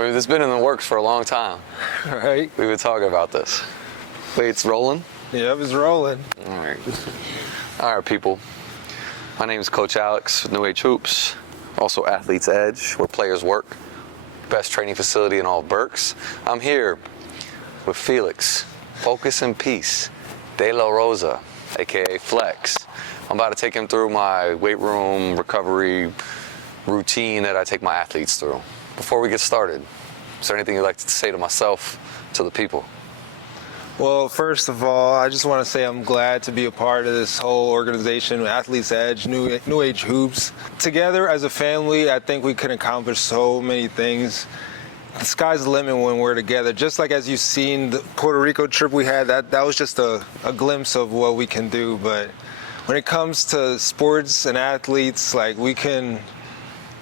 mean, it's been in the works for a long time. Right? We've been talking about this. Weight's rolling? Yep, it's rolling. All right. All right, people. My name is Coach Alex with New Age Hoops, also Athletes Edge, where players work. Best training facility in all Berks. I'm here with Felix, Focus and Peace, De La Rosa, aka Flex. I'm about to take him through my weight room recovery routine that I take my athletes through. Before we get started, is there anything you'd like to say to myself, to the people? Well, first of all, I just want to say I'm glad to be a part of this whole organization, Athletes Edge, New Age Hoops. Together as a family, I think we can accomplish so many things. The sky's the limit when we're together. Just like as you've seen the Puerto Rico trip we had, that was just a glimpse of what we can do. But when it comes to sports and athletes, like, we can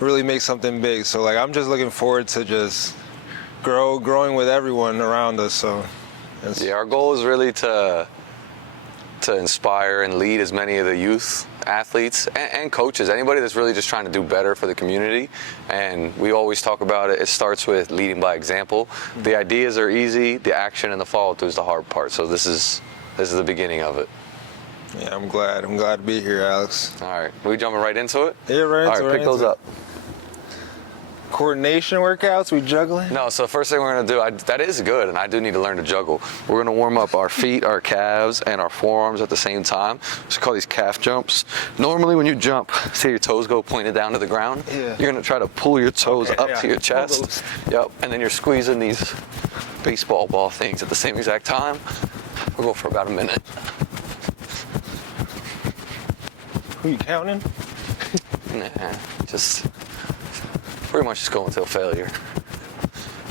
really make something big. So, like, I'm just looking forward to just growing with everyone around us. So yeah, our goal is really to inspire and lead as many of the youth athletes and coaches, anybody that's really just trying to do better for the community. And we always talk about it. It starts with leading by example. The ideas are easy. The action and the follow-through is the hard part. So this is the beginning of it. yeah, I'm glad to be here, Alex. All right, we jumping right into it? Yeah, right. All right, pick those up. Coordination workouts, we juggling? No, so the first thing we're gonna do, that is good, and I do need to learn to juggle. We're gonna warm up our feet, our calves, and our forearms at the same time. We call these calf jumps. Normally when you jump, see your toes go pointed down to the ground? Yeah. You're gonna try to pull your toes up to your chest. Those. Yep, and then you're squeezing these baseball ball things at the same exact time. We'll go for about a minute. Who you counting? Nah, just pretty much just go until failure.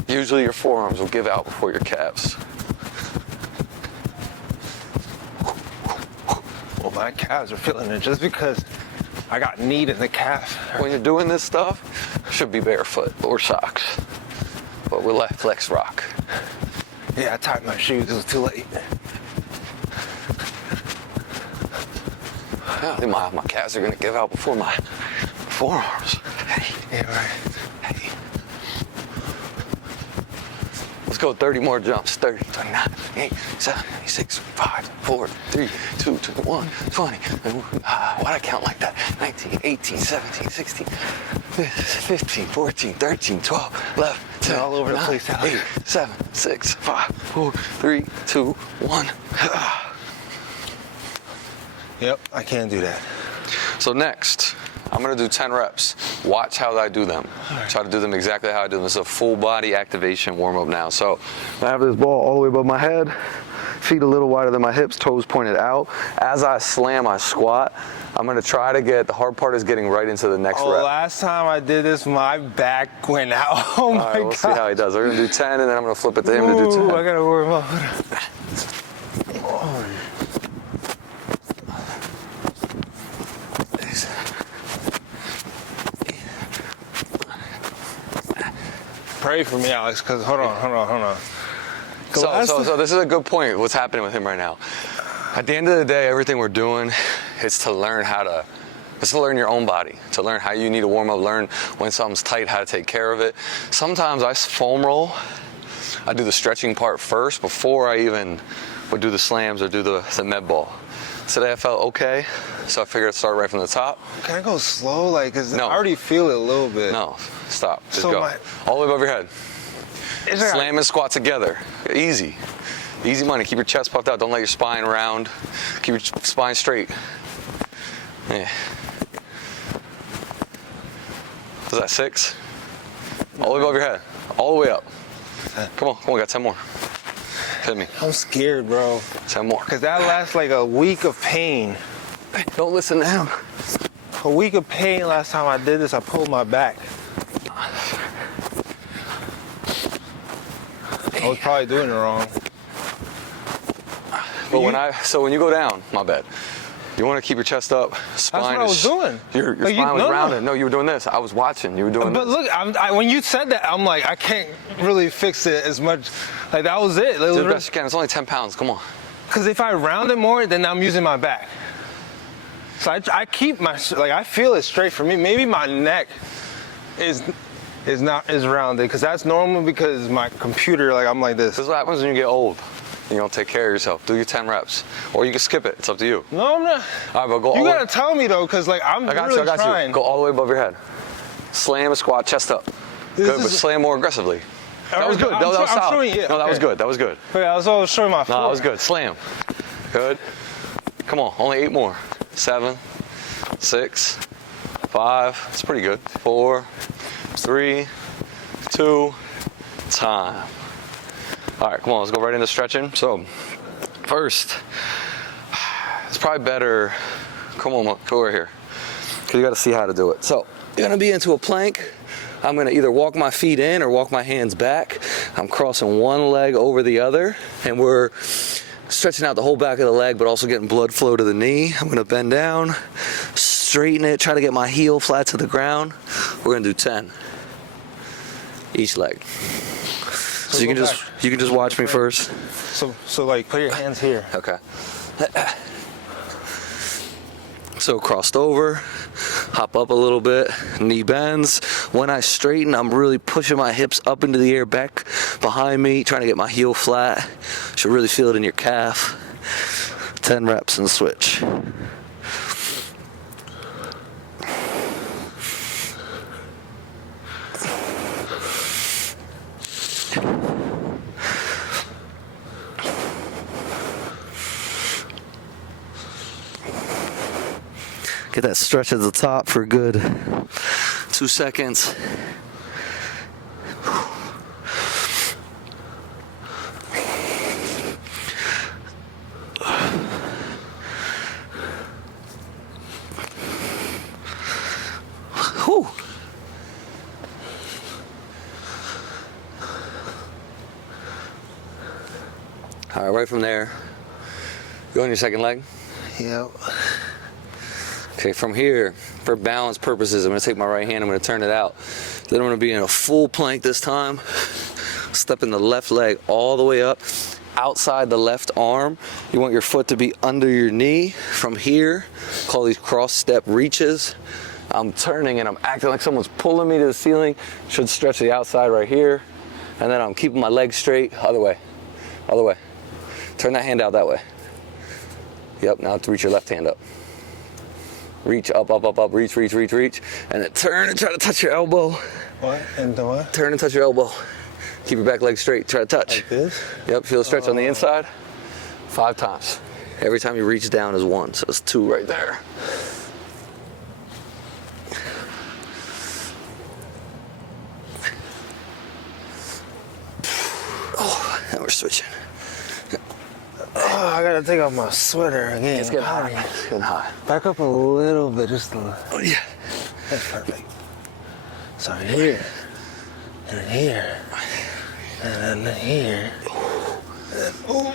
Usually your forearms will give out before your calves. Well, my calves are feeling it just because I got kneed in the calf. When you're doing this stuff, you should be barefoot or socks. But we'll let Flex rock. Yeah, I tied my shoes. It was too late. I think my calves are gonna give out before my forearms. Hey, Yeah, right. hey. Let's go 30 more jumps. 30, 29, 28, 7, 6, 5, 4, 3, 2, 1, 20. Why'd I count like that? 19, 18, 17, 16, 15, 14, 13, 12, 11, 10, all over the 9, place, Alex. 8, 7, 6, 5, 4, 3, 2, 1. Yep, I can't do that. So next, I'm gonna do 10 reps. Watch how I do them. Try to do them exactly how I do them. This is a full body activation warm up now. So I have this ball all the way above my head, feet a little wider than my hips, toes pointed out. As I slam, I squat. I'm gonna try to get, the hard part is getting right into the next rep. Last time I did this, my back went out. Oh my All right, we'll God. see how he does. We're gonna do 10 and then I'm gonna flip it to him to do 10. I gotta warm up. Pray for me, Alex, because hold on. So this is a good point, what's happening with him right now. At the end of the day, everything we're doing is to learn it's to learn your own body, to learn how you need to warm up, learn when something's tight, how to take care of it. Sometimes I foam roll. I do the stretching part first before I even would do the slams or do the med ball. Today I felt okay, so I figured I'd start right from the top. Can I go slow? Like, 'cause No. I already feel it a little bit. No, stop, just So go. All the way above your head. Is there- Slam and squat together. Easy. Easy money. Keep your chest puffed out. Don't let your spine round. Keep your spine straight. Yeah. Was that 6? All the way above your head. All the way up. Come on, we got 10 more. Hit me. I'm scared, bro. 10 more. Because that lasts like a week of pain. Don't listen to him. A week of pain last time I did this, I pulled my back. I was probably doing it wrong. But when you go down, my bad. You want to keep your chest up. Spine That's what I was doing. Your Like, spine was no. rounded. No, you were doing this. I was watching. You were doing But this. look, when you said that, I'm like, I can't really fix it as much. Like, that was it. Do the best you can. It's only 10 pounds. Come on. Because if I round it more, then I'm using my back. So I keep my, like, I feel it straight for me. Maybe my neck is is rounded, because that's normal, because my computer, like, I'm like this. This is what happens when you get old. You don't take care of yourself. Do your 10 reps. Or you can skip it. It's up to you. No, I'm not. All right, but go all You the way. gotta tell me though, because like I'm I got really you, I got trying. you. Go all the way above your head. Slam a squat, chest up. Good, but slam more aggressively. That was good. That was solid. showing you. No, that was good. That was good. Okay, I was always showing my No, floor. that was good. Slam. Good. Come on, only 8 more. 7, 6, 5. It's pretty good. 4, 3, 2, time. All right, come on, let's go right into stretching. So, first, it's probably better. Come on, go over here. Because you got to see how to do it. So, you're going to be into a plank. I'm going to either walk my feet in or walk my hands back. I'm crossing one leg over the other, and we're stretching out the whole back of the leg, but also getting blood flow to the knee. I'm going to bend down, straighten it, try to get my heel flat to the ground. We're going to do 10 each leg. So you can just watch me first. So like put your hands here. Okay. So crossed over, hop up a little bit, knee bends. When I straighten, I'm really pushing my hips up into the air, back behind me, trying to get my heel flat. Should really feel it in your calf. 10 reps and switch. Get that stretch at the top for a good 2 seconds. Whew. All right, right from there, go on your second leg. Yep. Okay, from here, for balance purposes, I'm gonna take my right hand, I'm gonna turn it out. Then I'm gonna be in a full plank this time. Stepping the left leg all the way up, outside the left arm. You want your foot to be under your knee. From here, call these cross step reaches. I'm turning and I'm acting like someone's pulling me to the ceiling. Should stretch the outside right here. And then I'm keeping my legs straight, other way, other way. Turn that hand out that way. Yep, now to reach your left hand up. Reach up, up, up, up, reach, reach, reach, reach. And then turn and try to touch your elbow. What? And the what? Turn and touch your elbow. Keep your back leg straight, try to touch. Like this? Yep, feel the stretch on the inside. 5 times. Every time you reach down is 1, so it's 2 right there. Oh, now we're switching. Oh, I gotta take off my sweater again. It's getting hot. It's getting hot. Back up a little bit, just a little. Oh, yeah. That's perfect. So here, and here, and then here, and then, ooh.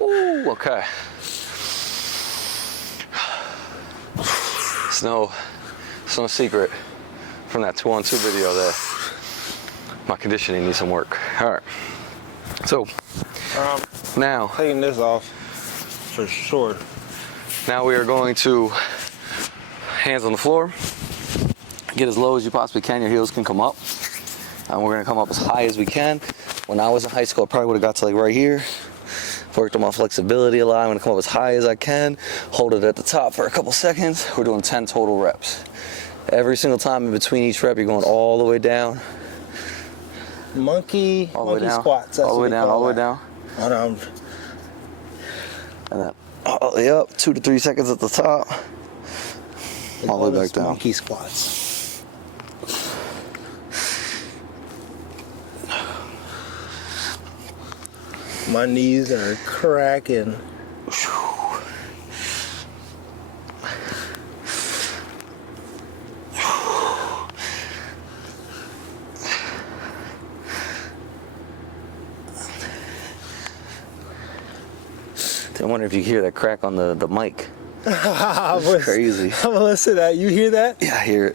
Ooh, okay. It's no secret from that 2-on-2 video that my conditioning needs some work. All right. So now Taking this off for sure. Now we are going to hands on the floor. Get as low as you possibly can. Your heels can come up. And we're gonna come up as high as we can. When I was in high school, I probably would have got to like right here. Worked on my flexibility a lot. I'm gonna come up as high as I can. Hold it at the top for a couple seconds. We're doing 10 total reps. Every single time in between each rep, you're going all the way down. Monkey squats. All the way down, all the way down. Hold on. And then all the way up, 2 to 3 seconds at the top. All the way back down. Monkey squats. My knees are cracking. I wonder if you hear that crack on the mic. It's crazy. I'm gonna listen to that. You hear that? Yeah, I hear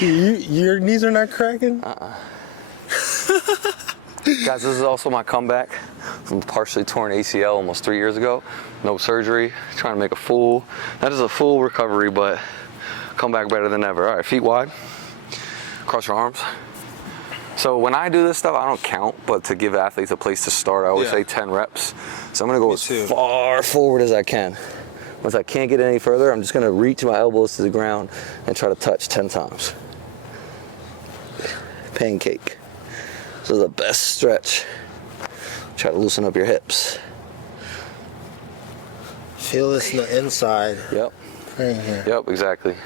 it. Your knees are not cracking? Guys, this is also my comeback from partially torn ACL almost 3 years ago. No surgery, trying to make a full, not just a full recovery, but come back better than ever. All right, feet wide, cross your arms. So when I do this stuff, I don't count, but to give athletes a place to start, I always say 10 reps. So I'm gonna go as far forward as I can. Once I can't get any further, I'm just gonna reach my elbows to the ground and try to touch 10 times. Pancake. This is the best stretch. Try to loosen up your hips. Feel this in the inside. Yep. Right here. Yep, exactly.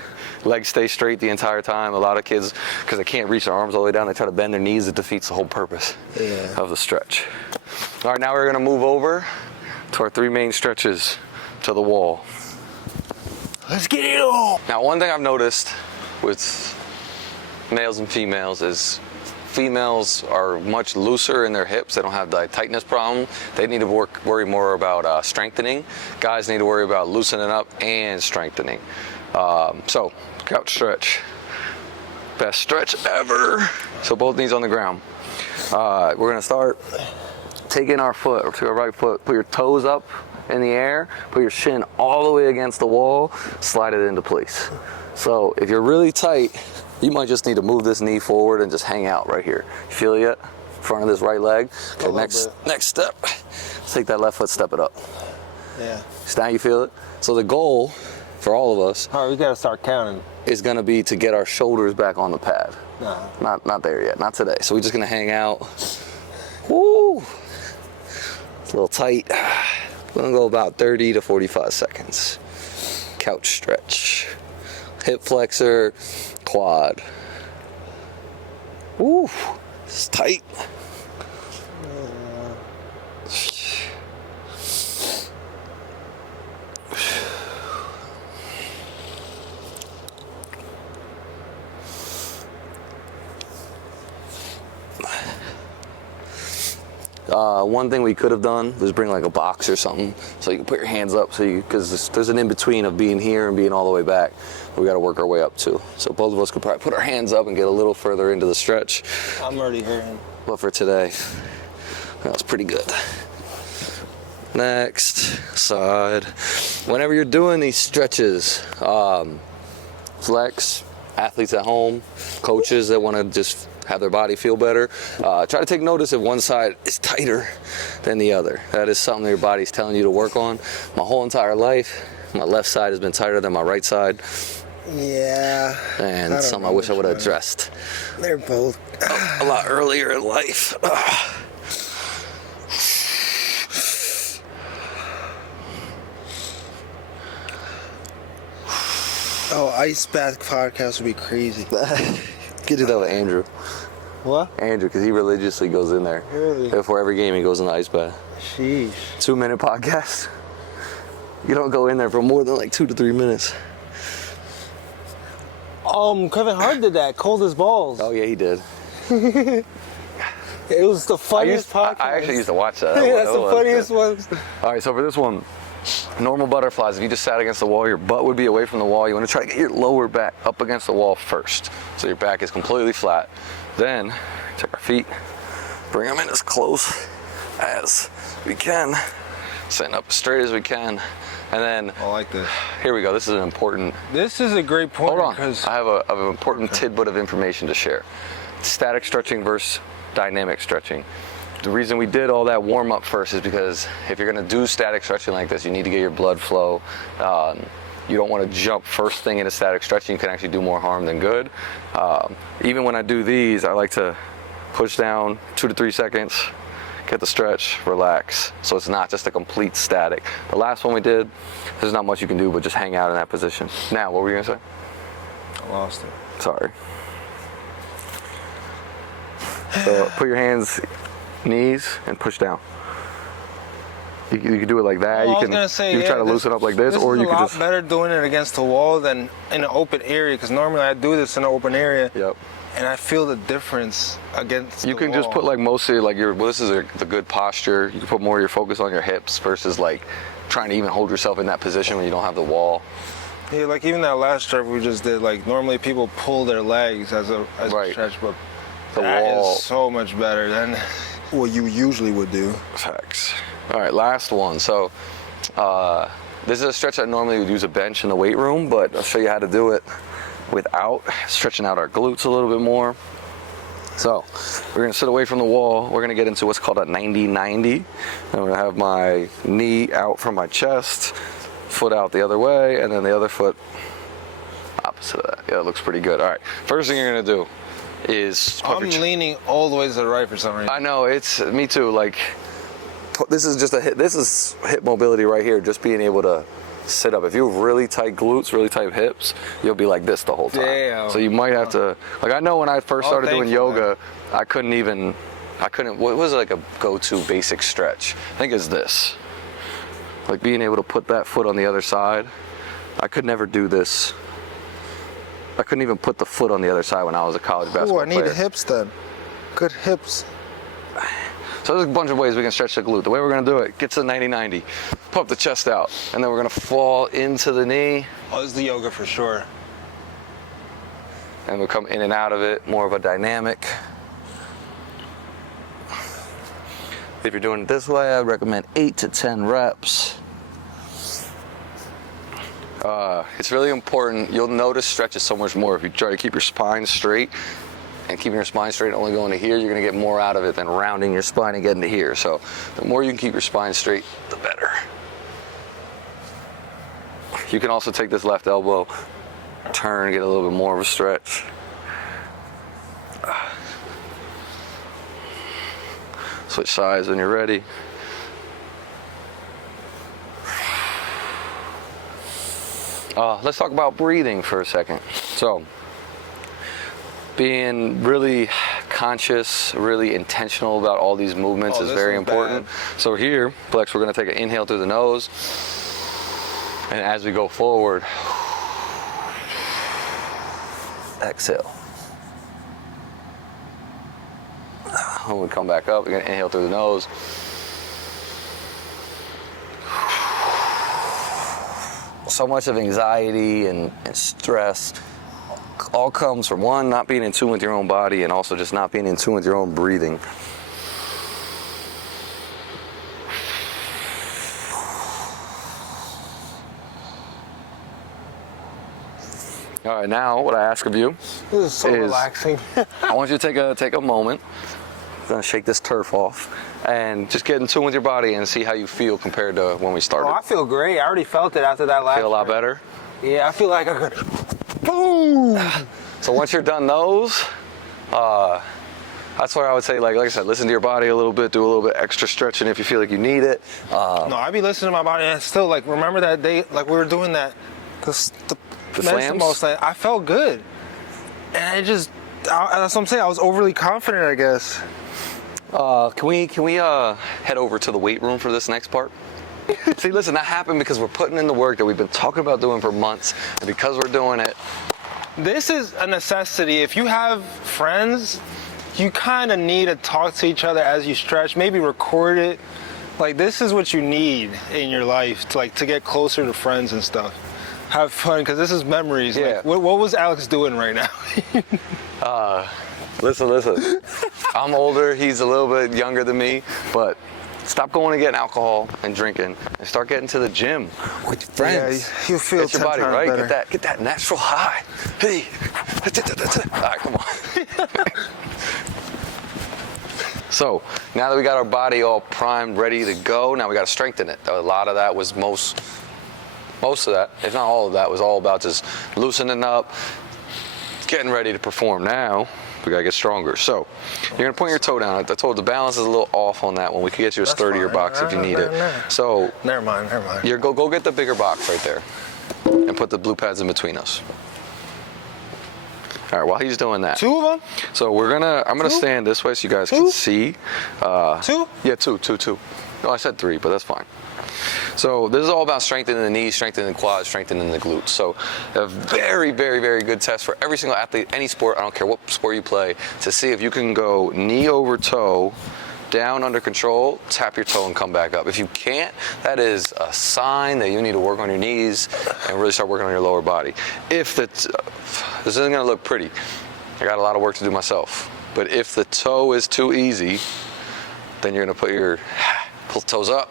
Legs stay straight the entire time. A lot of kids, because they can't reach their arms all the way down, they try to bend their knees. It defeats the whole purpose of the stretch. All right, now we're gonna move over to our 3 main stretches to the wall. Let's get it on. Now, one thing I've noticed with males and females is females are much looser in their hips. They don't have the tightness problem. They need to worry more about strengthening. Guys need to worry about loosening up and strengthening. So, couch stretch. Best stretch ever. So both knees on the ground. We're gonna start taking our foot to our right foot, put your toes up in the air, put your shin all the way against the wall, slide it into place. So if you're really tight, you might just need to move this knee forward and just hang out right here. You feel it yet? Front of this right leg. Okay, next step. Take that left foot, step it up. Yeah. So now you feel it? So the goal for all of us, All right, we gotta start counting. is gonna be to get our shoulders back on the pad. Nah. Not there yet, not today. So we're just gonna hang out. Woo! It's a little tight. We're gonna go about 30 to 45 seconds. Couch stretch. Hip flexor, quad. Woo! It's tight. One thing we could have done was bring like a box or something so you can put your hands up, so you, because there's an in-between of being here and being all the way back. We got to work our way up too. So both of us could probably put our hands up and get a little further into the stretch. I'm already hurting. But for today, that was pretty good. Next, side. Whenever you're doing these stretches, flex, athletes at home, coaches that want to just have their body feel better, try to take notice if one side is tighter than the other. That is something your body's telling you to work on. My whole entire life, my left side has been tighter than my right side. Yeah. And something I wish I would have addressed They're both a lot earlier in life. Oh, ice bath podcast would be crazy. Could do that with Andrew. What? Andrew, because he religiously goes in there. Really? Before every game, he goes in the ice bath. Sheesh. 2-minute podcast. You don't go in there for more than like 2 to 3 minutes. Kevin Hart did that. Cold as balls. Oh yeah, he did. It was the funniest podcast. I actually used to watch that. Yeah, that's the funniest one. All right, so for this one, normal butterflies, if you just sat against the wall, your butt would be away from the wall. You want to try to get your lower back up against the wall first. So your back is completely flat. Then, take our feet, bring them in as close as we can. Sitting up as straight as we can. And then, I like this. here we go. This is an important, This is a great point. hold on. Because I have an important tidbit of information to share. Static stretching versus dynamic stretching. The reason we did all that warm up first is because if you're gonna do static stretching like this, you need to get your blood flow. You don't want to jump first thing into static stretching. You can actually do more harm than good. Even when I do these, I like to push down 2 to 3 seconds, get the stretch, relax. So it's not just a complete static. The last one we did, there's not much you can do but just hang out in that position. Now, what were you gonna say? I lost it. Sorry. So put your hands, knees, and push down. You can do it like that. Well, you I was can gonna say, try to loosen up like this, or you is a can lot just. better doing it against the wall than in an open area. Because normally I do this in an open area, Yep. and I feel the difference against. You the can just wall. put like mostly like your. Well, this is the good posture. You can put more of your focus on your hips versus like trying to even hold yourself in that position when you don't have the wall. Yeah, like even that last stretch we just did. Like normally people pull their legs as a Right. stretch, but The that wall. is so much better than. what you usually would do. Facts. All right, last one. So this is a stretch I normally would use a bench in the weight room, but I'll show you how to do it without stretching out our glutes a little bit more. So we're gonna sit away from the wall. We're gonna get into what's called a 90-90. I'm gonna have my knee out from my chest, foot out the other way, and then the other foot opposite of that. Yeah, it looks pretty good. All right, first thing you're gonna do is I'm leaning all the way to the right for some reason. I know, it's me too. Like, this is just this is hip mobility right here, just being able to sit up. If you have really tight glutes, really tight hips, you'll be like this the whole time. Damn. So you might have to, like, I know when I first started doing yoga, I couldn't, what was like a go-to basic stretch? I think it's this. Like being able to put that foot on the other side. I could never do this. I couldn't even put the foot on the other side when I was a college basketball player. I need the hips then. Good hips. So there's a bunch of ways we can stretch the glute. The way we're gonna do it, get to the 90-90, pump the chest out, and then we're gonna fall into the knee. Oh, this is the yoga for sure. And we'll come in and out of it, more of a dynamic. If you're doing it this way, I'd recommend 8 to 10 reps. It's really important. You'll notice stretches so much more if you try to keep your spine straight. And keeping your spine straight, only going to here, you're gonna get more out of it than rounding your spine and getting to here. So the more you can keep your spine straight, the better. You can also take this left elbow, turn, get a little bit more of a stretch. Switch sides when you're ready. Let's talk about breathing for a second. So, being really conscious, really intentional about all these movements is very important. So here, Flex, we're gonna take an inhale through the nose, and as we go forward, exhale. When we come back up, we're gonna inhale through the nose. So much of anxiety and stress all comes from, one, not being in tune with your own body, and also just not being in tune with your own breathing. All right, now what I ask of you This is so relaxing. I want you to take a moment. I'm gonna shake this turf off and just get in tune with your body and see how you feel compared to when we started. Oh, I feel great. I already felt it after that last. Feel a lot better? Yeah, I feel like I could. Boom! So once you're done those, that's where I would say, like I said, listen to your body a little bit, do a little bit extra stretching if you feel like you need it. No, I be listening to my body and still, like, remember that day, like we were doing that, the slams? thing, I felt good. And it just, that's what I'm saying, I was overly confident, I guess. Can we head over to the weight room for this next part? See, listen, that happened because we're putting in the work that we've been talking about doing for months, and because we're doing it. This is a necessity. If you have friends, you kind of need to talk to each other as you stretch, maybe record it. Like, this is what you need in your life to get closer to friends and stuff. Have fun, because this is memories. Yeah. Like, what was Alex doing right now? Listen. I'm older, he's a little bit younger than me, but stop going and getting alcohol and drinking and start getting to the gym with your friends. Yeah, you feel get your body 10 times right. better. Get that natural high. Hey. All right, come on. So now that we got our body all primed, ready to go, now we got to strengthen it. A lot of that was most of that, if not all of that, was all about just loosening up, getting ready to perform. Now we gotta get stronger. So you're gonna point your toe down. I told you the balance is a little off on that one. We could get you a sturdier box if you need it. So Never mind. go get the bigger box right there, and put the blue pads in between us. All right, while he's doing that. 2 of them? So I'm gonna stand this way so you guys can see. 2? Yeah, two. No, I said 3, but that's fine. So this is all about strengthening the knees, strengthening the quads, strengthening the glutes. So a very, very, very good test for every single athlete, any sport, I don't care what sport you play, to see if you can go knee over toe, down under control, tap your toe and come back up. If you can't, that is a sign that you need to work on your knees and really start working on your lower body. This isn't gonna look pretty. I got a lot of work to do myself. But if the toe is too easy, Then you're gonna put your pull the toes up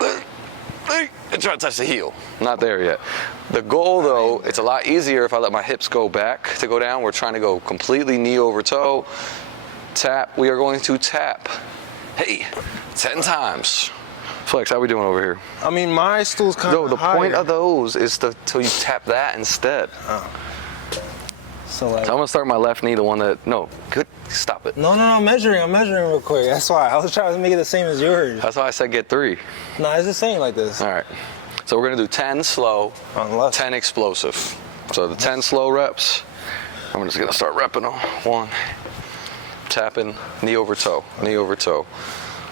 and try to touch the heel. Not there yet. The goal though, it's a lot easier if I let my hips go back to go down. We're trying to go completely knee over toe. Tap, we are going to tap. Hey, 10 times. Flex, how we doing over here? I mean, my stool's kind of No, the point of those is till you tap that instead. So like, I'm gonna start my left knee, the one that, no, good, stop it. no, I'm measuring real quick. That's why I was trying to make it the same as yours. That's why I said get 3. No, it's the same like this. All right, so we're gonna do 10 slow, On the left. 10 explosive. So the 10 slow reps, I'm just gonna start repping them. 1, tapping, knee over toe, knee over toe.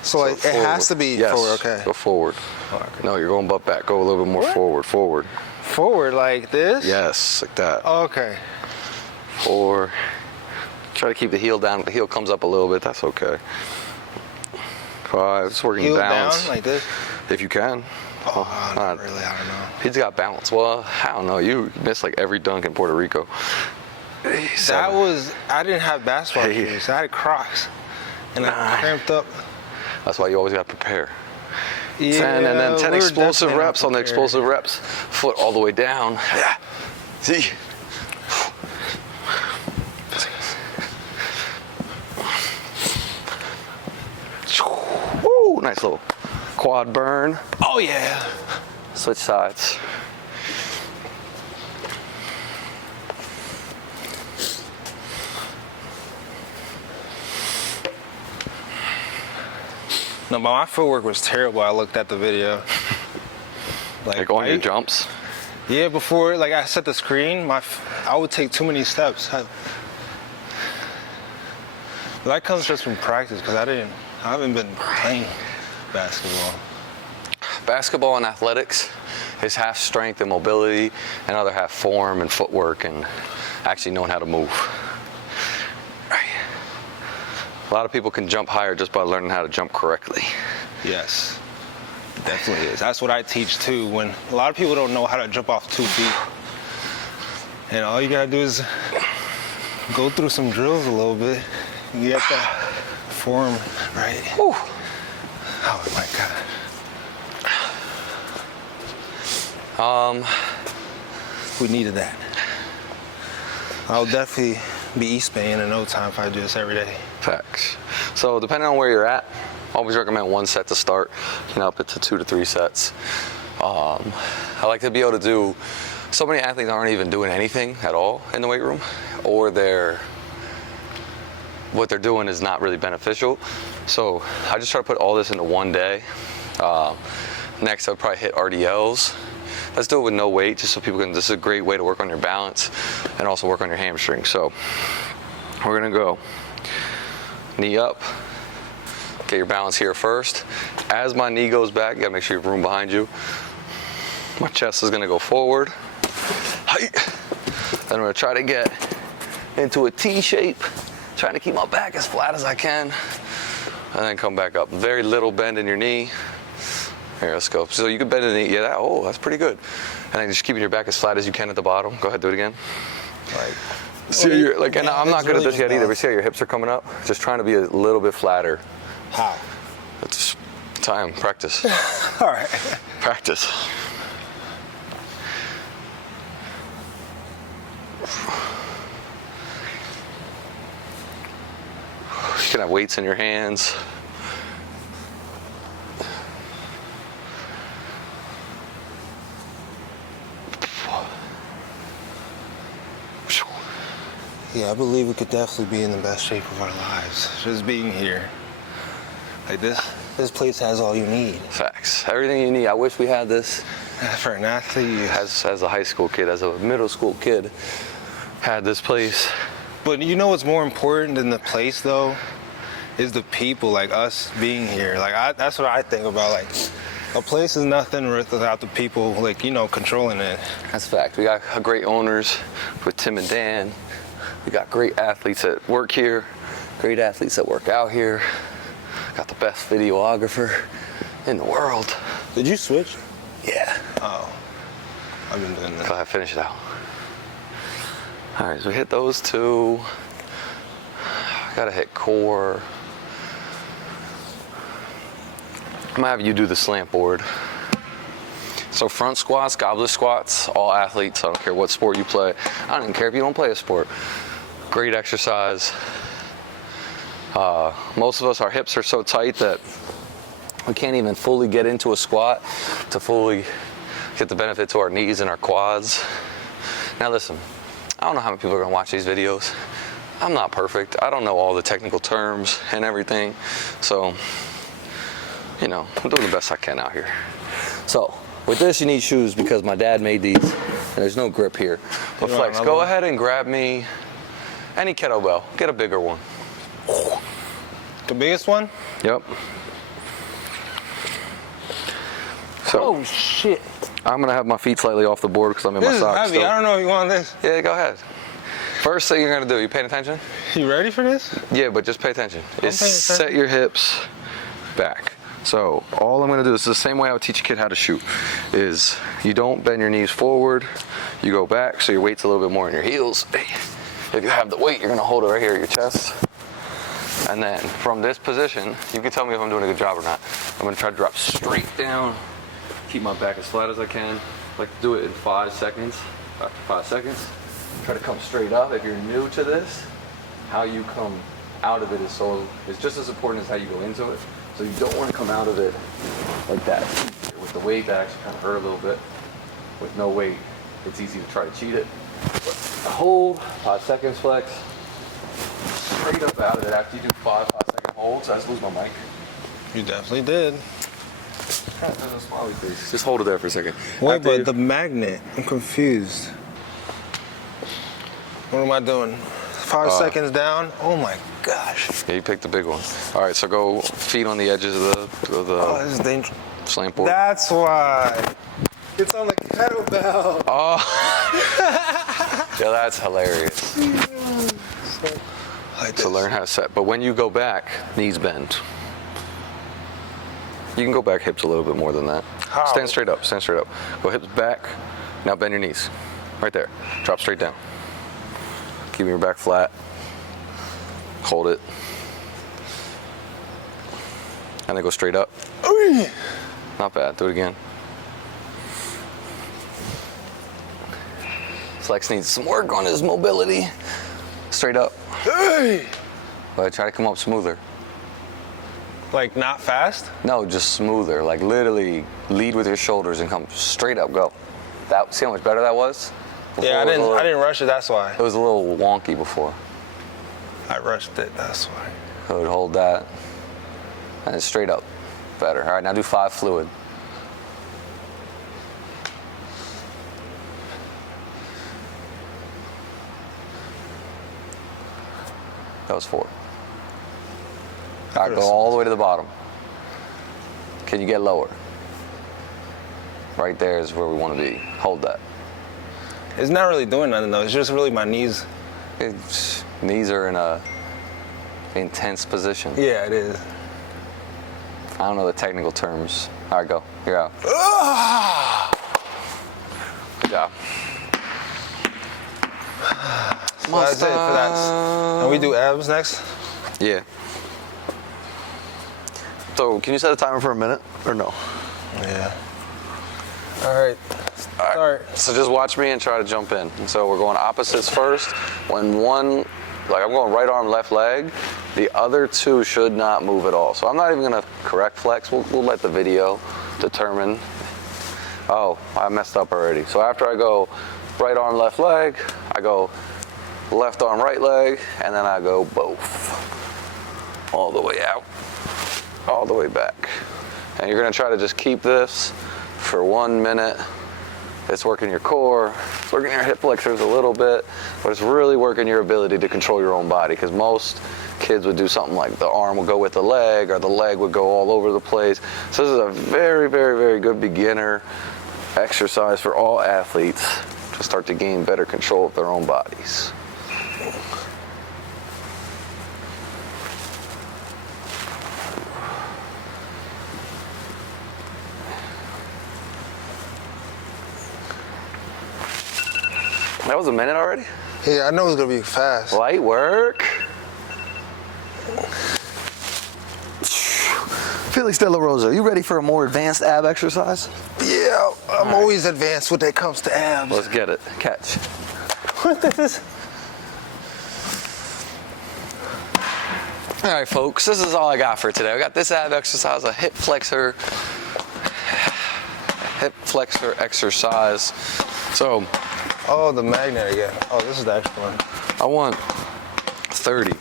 So like, it has to be yes, forward, okay. Go forward. No, you're going butt back. Go a little bit more forward. Forward like this? Yes, like that. Okay. 4. Try to keep the heel down. If the heel comes up a little bit, that's okay. 5. It's working Heel balance. down like this? If you can. Oh, not really, I don't know. He's got balance. Well, I don't know. You missed like every dunk in Puerto Rico. That was, I didn't have basketball Hey. shoes. I had Crocs. And I cramped up. That's why you always got to prepare. Yeah, 10 and then 10 we were explosive definitely not reps on the prepared. explosive reps. Foot all the way down. Yeah. See? Woo, nice little quad burn. Oh yeah. Switch sides. No, but my footwork was terrible. I looked at the video. Like on your right? jumps. Yeah, before like I set the screen, I would take too many steps. That comes just from practice because I haven't been playing basketball. Basketball and athletics is half strength and mobility, and other half form and footwork and actually knowing how to move. Right. A lot of people can jump higher just by learning how to jump correctly. Yes, it definitely is. That's what I teach too. When a lot of people don't know how to jump off 2 feet, and all you gotta do is go through some drills a little bit and get that form right. Whew. Oh my God. We needed that. I'll definitely be East Bay in no time if I do this every day. Facts. So depending on where you're at, always recommend 1 set to start, up it to 2 to 3 sets. I like to be able to do, so many athletes aren't even doing anything at all in the weight room, or what they're doing is not really beneficial. So I just try to put all this into one day. Next, I'll probably hit RDLs. Let's do it with no weight, just so people can, this is a great way to work on your balance and also work on your hamstring. So we're gonna go knee up, get your balance here first. As my knee goes back, you gotta make sure you have room behind you. My chest is gonna go forward. Then I'm gonna try to get into a T shape, trying to keep my back as flat as I can, and then come back up. Very little bend in your knee. Here, let's go. So you can bend the knee. Yeah, that's pretty good. And then just keeping your back as flat as you can at the bottom. Go ahead, do it again. Like, See, and I'm not good at this yet either, but see how your hips are coming up? Just trying to be a little bit flatter. how? It's time, practice. All right. Practice. You can have weights in your hands. Yeah, I believe we could definitely be in the best shape of our lives. Just being here. Like this place has all you need. Facts. Everything you need. I wish we had this For an athlete. as a high school kid, as a middle school kid, had this place. But you know what's more important than the place though? Is the people, like us being here. Like that's what I think about. Like a place is nothing without the people, like, controlling it. That's a fact. We got great owners with Tim and Dan. We got great athletes that work here, great athletes that work out here. Got the best videographer in the world. Did you switch? Yeah. Oh. I've been doing Go that. ahead, finish it out. All right, so we hit those 2. Gotta hit core. gonna have you do the slant board. So front squats, goblet squats, all athletes, I don't care what sport you play. I don't even care if you don't play a sport. Great exercise. Most of us, our hips are so tight that we can't even fully get into a squat to fully get the benefit to our knees and our quads. Now listen, I don't know how many people are gonna watch these videos. I'm not perfect. I don't know all the technical terms and everything. So, you know, I'm doing the best I can out here. So, with this, you need shoes because my dad made these. And there's no grip here. But You want Flex, another go one? ahead and grab me any kettlebell. Get a bigger one. The biggest one? Yep. So, Oh shit! I'm gonna have my feet slightly off the board because I'm in my This is socks. heavy. still. I don't know if you want this. Yeah, go ahead. First thing you're gonna do, you paying attention? You ready for this? Yeah, but just pay attention. Is paying set attention. your hips back. So all I'm gonna do is the same way I would teach a kid how to shoot. Is you don't bend your knees forward, you go back so your weight's a little bit more in your heels. If you have the weight, you're gonna hold it right here at your chest. And then from this position, you can tell me if I'm doing a good job or not. I'm gonna try to drop straight down, keep my back as flat as I can. Like do it in 5 seconds. After 5 seconds, try to come straight up. If you're new to this, how you come out of it is just as important as how you go into it. So you don't want to come out of it like that. With the weight, that actually kind of hurt a little bit. With no weight, it's easy to try to cheat it. But hold, 5 seconds flex. Straight up out of it after you do 5-second holds. I just lose my mic. You definitely did. Just hold it there for a second. Wait, After you- but the magnet. I'm confused. What am I doing? 5 seconds down? Oh my gosh. Yeah, you picked the big one. All right, so go feet on the edges of Oh, the this is dangerous. slant board. That's why. It's on the kettlebell. Yeah, that's hilarious. Like To this. learn how to set. But when you go back, knees bend. You can go back hips a little bit more than that. How? Stand straight up, stand straight up. Go hips back. Now bend your knees. Right there. Drop straight down. Keep your back flat. Hold it. And then go straight up. Not bad. Do it again. Flex needs some work on his mobility. Straight up. Hey! But try to come up smoother. Like not fast? No, just smoother. Like literally lead with your shoulders and come straight up. Go. That. See how much better that was? Before Yeah, it was a little- I didn't rush it. That's why. It was a little wonky before. I rushed it. That's why. I would hold that. And it's straight up. Better. All right, now do 5 fluid. That was 4. All right, go all the way to the bottom. Can you get lower? Right there is where we want to be. Hold that. It's not really doing nothing though. It's just really my knees. Knees are in a intense position. Yeah, it is. I don't know the technical terms. All right, go. You're out. Good job. So that's it for that. And we do abs next? Yeah. So, can you set a timer for a minute or no? Yeah. All right. Start. So just watch me and try to jump in. So we're going opposites first. When one, like I'm going right arm, left leg, the other 2 should not move at all. So I'm not even gonna correct flex. We'll let the video determine. Oh, I messed up already. So after I go right arm, left leg, I go left arm, right leg, and then I go both. All the way out, all the way back. And you're gonna try to just keep this for 1 minute. It's working your core, it's working your hip flexors a little bit, but it's really working your ability to control your own body, because most kids would do something like the arm will go with the leg, or the leg would go all over the place. So this is a very, very, very good beginner exercise for all athletes to start to gain better control of their own bodies. That was a minute already? Yeah, I know it's gonna be fast. Light work. Felix De La Rosa, are you ready for a more advanced ab exercise? Yeah, I'm always advanced when it comes to abs. Let's get it. Catch. What is this? All right, folks, this is all I got for today. I got this ab exercise, a hip flexor exercise. So, Oh, the magnet again. Oh, this is the extra one. I want 30.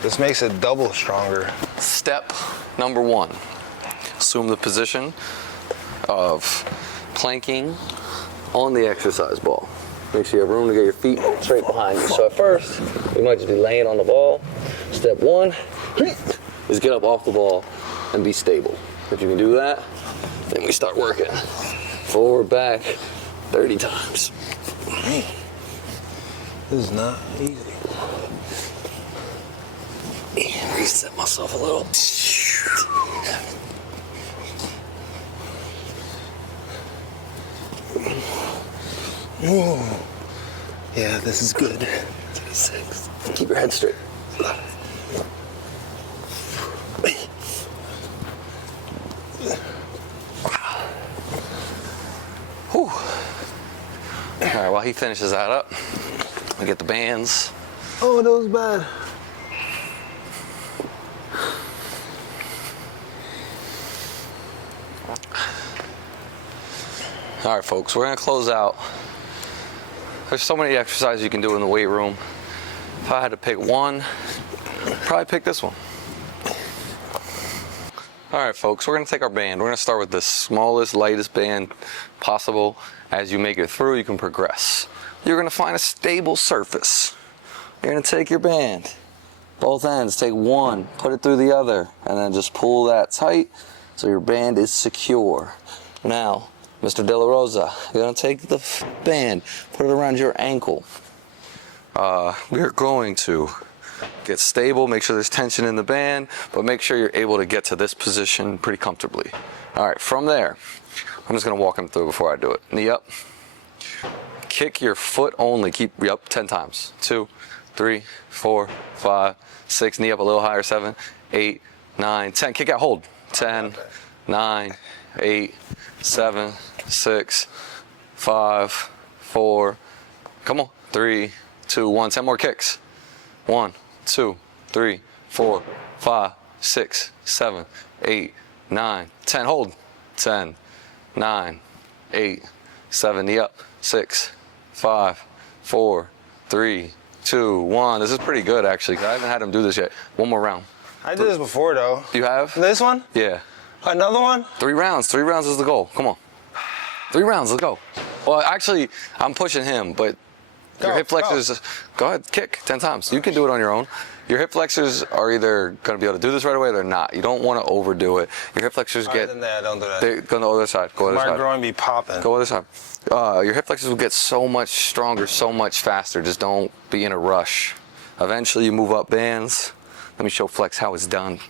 This makes it double stronger. Step number 1. Assume the position of planking on the exercise ball. Make sure you have room to get your feet straight behind you. So at first, we might just be laying on the ball. Step 1 is get up off the ball and be stable. If you can do that, then we start working. Forward, back, 30 times. This is not easy. Reset myself a little. Whoa. Yeah, this is good. 6. Keep your head straight. Whew. All right, while he finishes that up, we get the bands. Oh, that was bad. All right, folks, we're gonna close out. There's so many exercises you can do in the weight room. If I had to pick one, I'd probably pick this one. All right, folks, we're gonna take our band. We're gonna start with the smallest, lightest band possible. As you make it through, you can progress. You're gonna find a stable surface. You're gonna take your band, both ends, take one, put it through the other, and then just pull that tight so your band is secure. Now, Mr. De La Rosa, you're gonna take the band, put it around your ankle. We're going to get stable, make sure there's tension in the band, but make sure you're able to get to this position pretty comfortably. All right, from there, I'm just gonna walk him through before I do it. Knee up, kick your foot only, keep up 10 times. 2, 3, 4, 5, 6, knee up a little higher, 7, 8, 9, 10, kick out, hold. 10, 9, 8, 7, 6, 5, 4, come on, 3, 2, 1, 10 more kicks. 1, 2, 3, 4, 5, 6, 7, 8, 9, 10, hold. 10, 9, 8, 7, knee up, 6, 5, 4, 3, 2, 1. This is pretty good, actually. I haven't had him do this yet. One more round. I did this before, though. You have? This one? Yeah. Another one? 3 rounds. 3 rounds is the goal. Come on. 3 rounds. Let's go. Well, actually, I'm pushing him, but your hip flexors. Go ahead, kick 10 times. You can do it on your own. Your hip flexors are either going to be able to do this right away or they're not. You don't want to overdo it. Your hip flexors Other get. than that, don't do that. They go on the other side. Go other My side. groin be popping. Go other side. Your hip flexors will get so much stronger, so much faster. Just don't be in a rush. Eventually, you move up bands. Let me show Flex how it's done.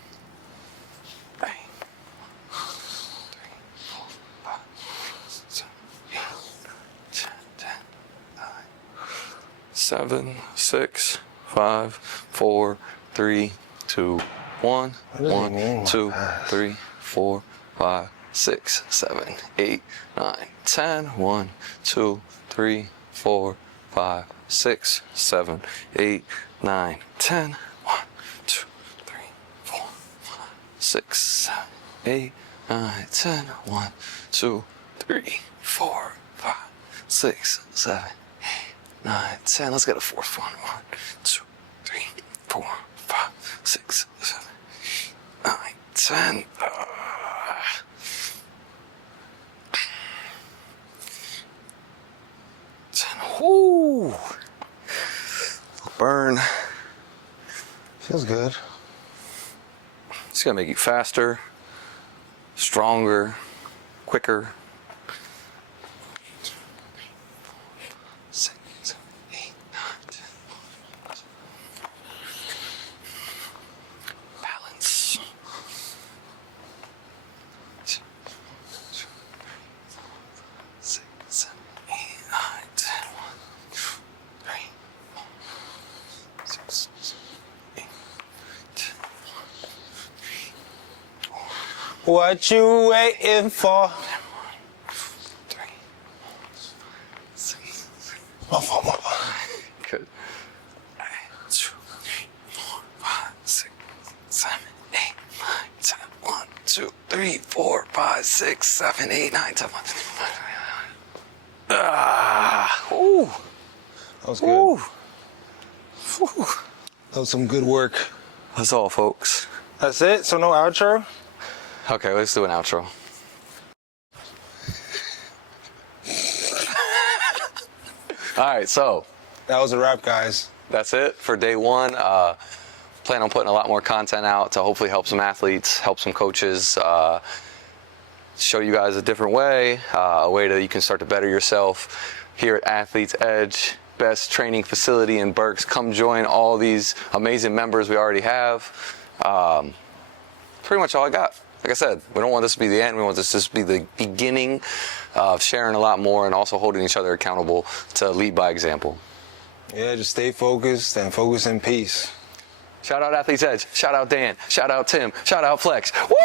7, 6, 5, 4, 3, 2, 1. 1, 2, 3, 4, 5, 6, 7, 8, 9, 10. 1, 2, 3, 4, 5, 6, 7, 8, 9, 10. 1, 2, 3, 4, 5, 6, 7, 8, 9, 10. 1, 2, 3, 4, 5, 6, 7, 9, 10. Let's get a fourth one. 1, 2, 3, 4, 5, 6, 7, 9, 10. 10. Whoo! Burn. Feels good. It's gonna make you faster, stronger, quicker. 6, 7, 8, 9, 10. Balance. 2, 6, 7, 8, 9, 10. 1, 2, 3, 4, 6, 7, 8, 10. 1, 2, 3, What you waiting for? 3, 6. My fault. Good. 2, 3, 4, 5, 6, 7, 8, 9, 10. 1, 2, 3, 4, 5, 6, 7, 8, 9, 10. Ooh. That was good. Ooh. That was some good work. That's all, folks. That's it? So no outro? Okay, let's do an outro. All right, so That was a wrap, guys. that's it for day one. Plan on putting a lot more content out to hopefully help some athletes, help some coaches, show you guys a different way, a way that you can start to better yourself here at Athletes Edge, best training facility in Berks. Come join all these amazing members we already have. Pretty much all I got. Like I said, we don't want this to be the end. We want this to be the beginning of sharing a lot more and also holding each other accountable to lead by example. Yeah, just stay focused and focus in peace. Shout out Athletes Edge. Shout out Dan. Shout out Tim. Shout out Flex. Woo!